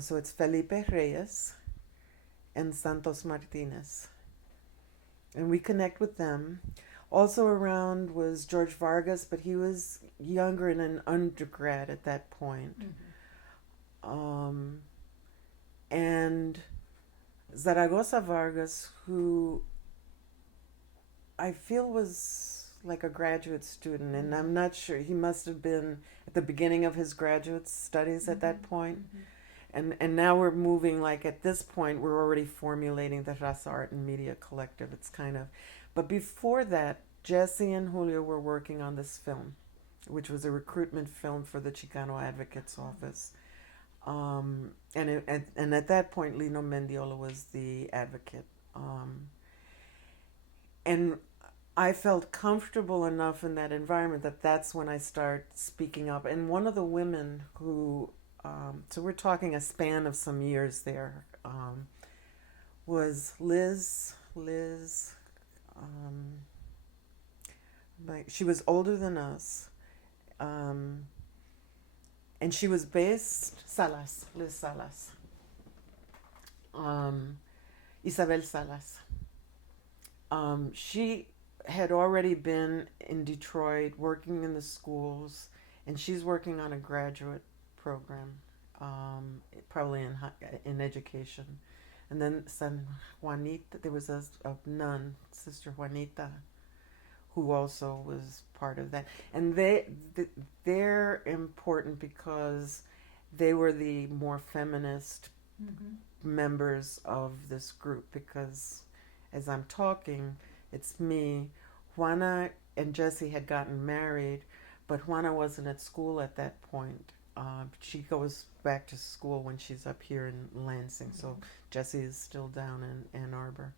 So it's Felipe Reyes and Santos Martinez. And we connect with them. Also around was George Vargas, but he was younger and an undergrad at that point. And Zaragoza Vargas, who I feel was like a graduate student, and I'm not sure, he must have been at the beginning of his graduate studies at that point. And now we're moving, like at this point, we're already formulating the Raza Art and Media Collective. It's kind of, but before that, Jesse and Julio were working on this film, which was a recruitment film for the Chicano Advocate's Office. And at that point, Lino Mendiola was the advocate. And I felt comfortable enough in that environment that that's when I started speaking up. And one of the women who, so we're talking a span of some years there, was Liz. Like she was older than us, and she was based Liz Salas, Isabel Salas. She had already been in Detroit working in the schools, and she's working on a graduate program, probably in education. And then San Juanita, there was a nun, Sister Juanita, who also was part of that. And they're important because they were the more feminist members of this group, because as I'm talking, it's me. Juana and Jesse had gotten married, but Juana wasn't at school at that point. She goes back to school when she's up here in Lansing, so Jesse is still down in Ann Arbor.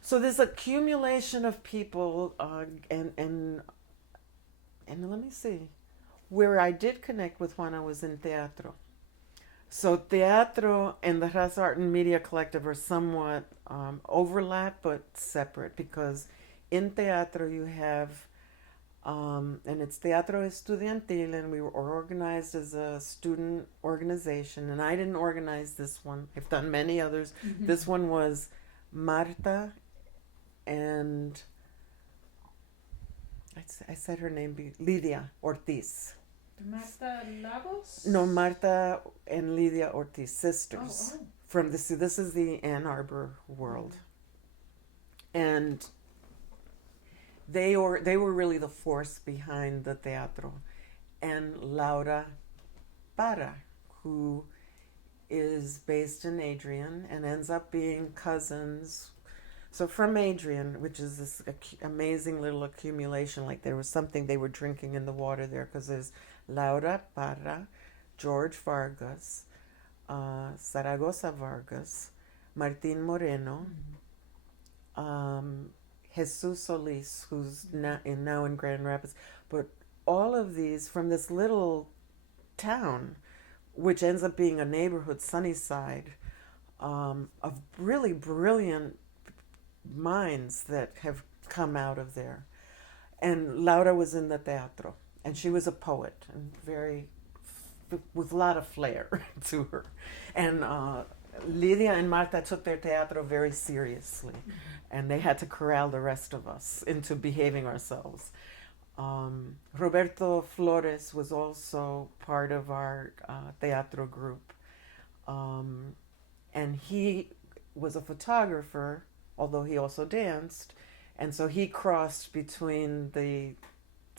So there's accumulation of people, and let me see, where I did connect with Juana was in teatro. So teatro and the Raza Art and Media Collective are somewhat overlap but separate, because in teatro you have, and it's Teatro Estudiantil, and we were organized as a student organization, and I didn't organize this one. I've done many others. This one was Marta and I said her name, Lidia Ortiz. Marta Lagos? No, Marta and Lidia Ortiz, sisters. From this is the Ann Arbor world. And they were really the force behind the teatro. And Laura Para, who is based in Adrian and ends up being cousins. So from Adrian, which is this amazing little accumulation, like there was something they were drinking in the water there, because there's Laura Parra, George Vargas, Zaragoza Vargas, Martin Moreno, Jesus Solis, who's now in Grand Rapids. But all of these from this little town, which ends up being a neighborhood, Sunnyside, of really brilliant minds that have come out of there. And Laura was in the teatro, and she was a poet, and with a lot of flair to her. And Lidia and Marta took their teatro very seriously, and they had to corral the rest of us into behaving ourselves. Roberto Flores was also part of our teatro group, and he was a photographer, although he also danced, and so he crossed between the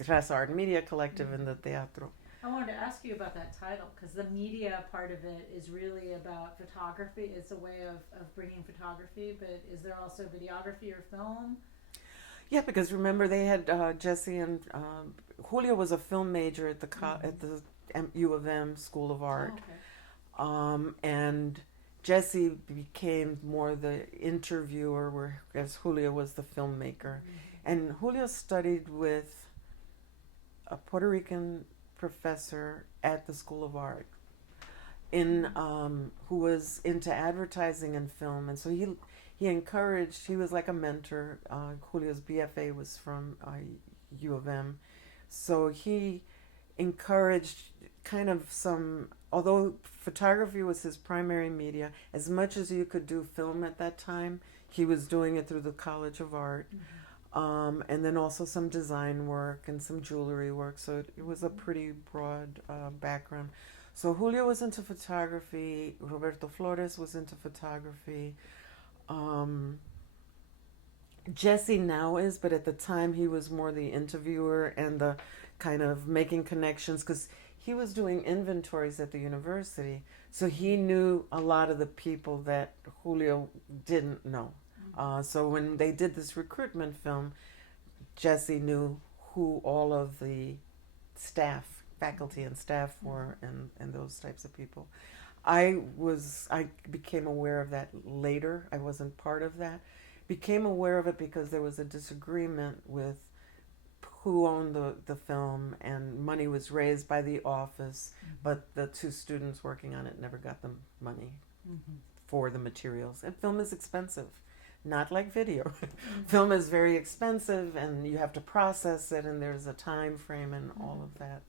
Raza Art and Media Collective and the teatro. I wanted to ask you about that title, because the media part of it is really about photography. It's a way of bringing photography, but is there also videography or film? Yeah, because remember they had Jesse and Julio was a film major at the U of M School of Art, and Jesse became more the interviewer, whereas Julio was the filmmaker. And Julio studied with a Puerto Rican professor at the School of Art, who was into advertising and film, and so he encouraged. He was like a mentor. Julio's BFA was from U of M, so he encouraged kind of although photography was his primary media, as much as you could do film at that time, he was doing it through the College of Art. And then also some design work and some jewelry work. So it was a pretty broad background. So Julio was into photography. Roberto Flores was into photography. Jesse now is, but at the time he was more the interviewer and the kind of making connections, because he was doing inventories at the university. So he knew a lot of the people that Julio didn't know. So when they did this recruitment film, Jesse knew who all of the faculty and staff were, and those types of people. I became aware of that later. I wasn't part of that. Became aware of it because there was a disagreement with who owned the film, and money was raised by the office, but the two students working on it never got the money for the materials. And film is expensive. Not like video. Film is very expensive, and you have to process it, and there's a time frame and all of that.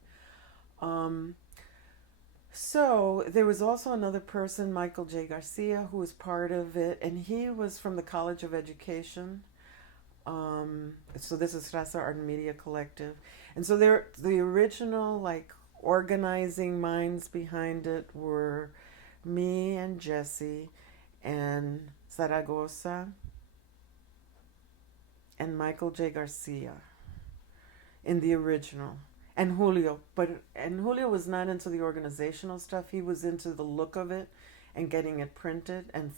So there was also another person, Michael J. Garcia, who was part of it, and he was from the College of Education. So this is Raza Art and Media Collective. And so the original organizing minds behind it were me and Jesse and Zaragoza and Michael J. Garcia in the original. And Julio. And Julio was not into the organizational stuff. He was into the look of it and getting it printed and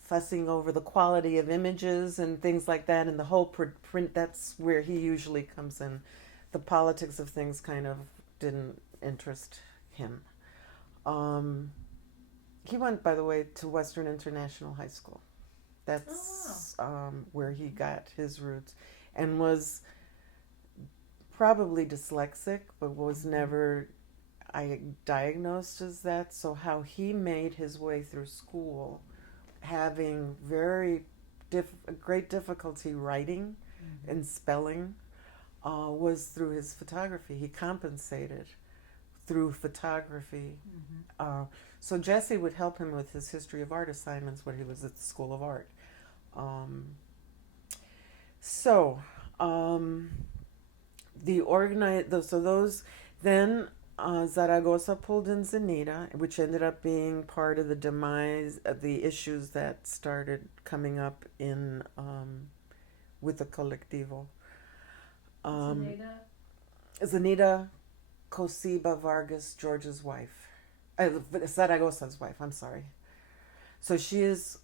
fussing over the quality of images and things like that. And the whole print, that's where he usually comes in. The politics of things kind of didn't interest him. He went, by the way, to Western International High School. That's where he got his roots, and was probably dyslexic, but was never diagnosed as that. So how he made his way through school, having great difficulty writing and spelling, was through his photography. He compensated through photography. So Jesse would help him with his history of art assignments when he was at the School of Art. Then Zaragoza pulled in Zenita, which ended up being part of the demise of the issues that started coming up in with the Colectivo. Zenita Cosiba Vargas, George's wife. Zaragoza's wife, I'm sorry. So she is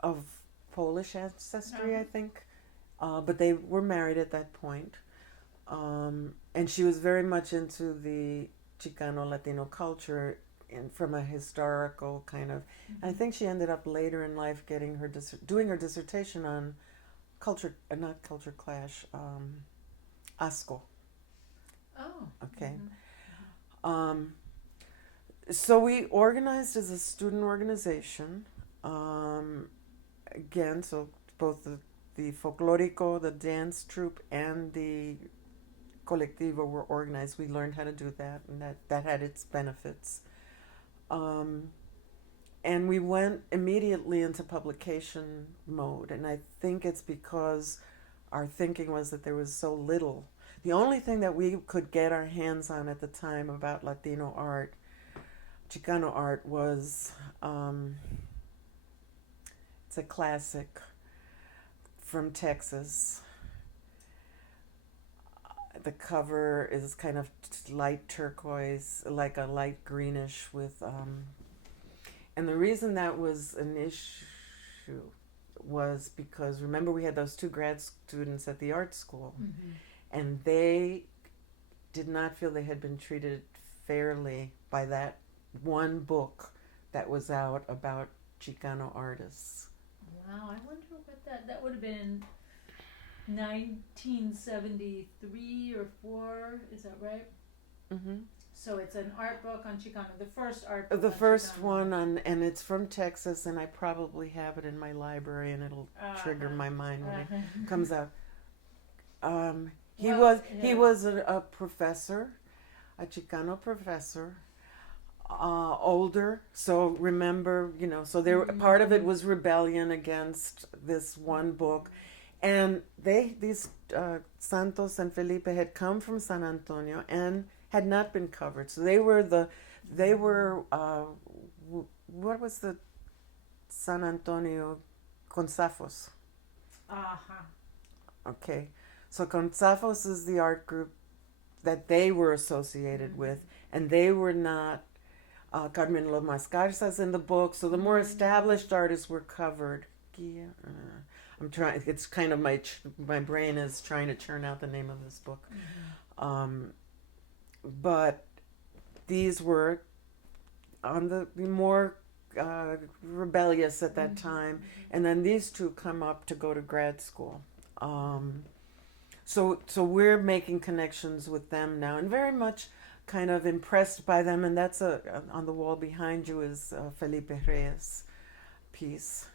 of Polish ancestry, I think. But they were married at that point. And she was very much into the Chicano Latino culture from a historical kind of. I think she ended up later in life getting doing her dissertation on not culture clash, ASCO. Oh. Okay. So we organized as a student organization. Again, so both the folklorico, the dance troupe, and the colectivo were organized. We learned how to do that, and that had its benefits. And we went immediately into publication mode, and I think it's because our thinking was that there was so little. The only thing that we could get our hands on at the time about Latino art, Chicano art, was it's a classic from Texas. The cover is kind of light turquoise, like a light greenish with and the reason that was an issue was because, remember, we had those two grad students at the art school, and they did not feel they had been treated fairly by that one book that was out about Chicano artists. Wow, I wonder what that would have been 1973 or 4, is that right? So it's an art book on Chicano, the first art book. The first one and it's from Texas, and I probably have it in my library, and it'll trigger my mind when it comes out. He was a professor a Chicano professor, older. So remember, so there part of it was rebellion against this one book, and these Santos and Felipe had come from San Antonio and had not been covered. So they were what was the San Antonio Consafos? Uh-huh. Okay, so Consafos is the art group that they were associated with, and they were not Carmen Lomas Garza's in the book, so the more established artists were covered. I'm trying. It's kind of my brain is trying to churn out the name of this book, but these were on the more rebellious at that time, and then these two come up to go to grad school. So we're making connections with them now, and very much kind of impressed by them. And that's on the wall behind you is Felipe Reyes' piece.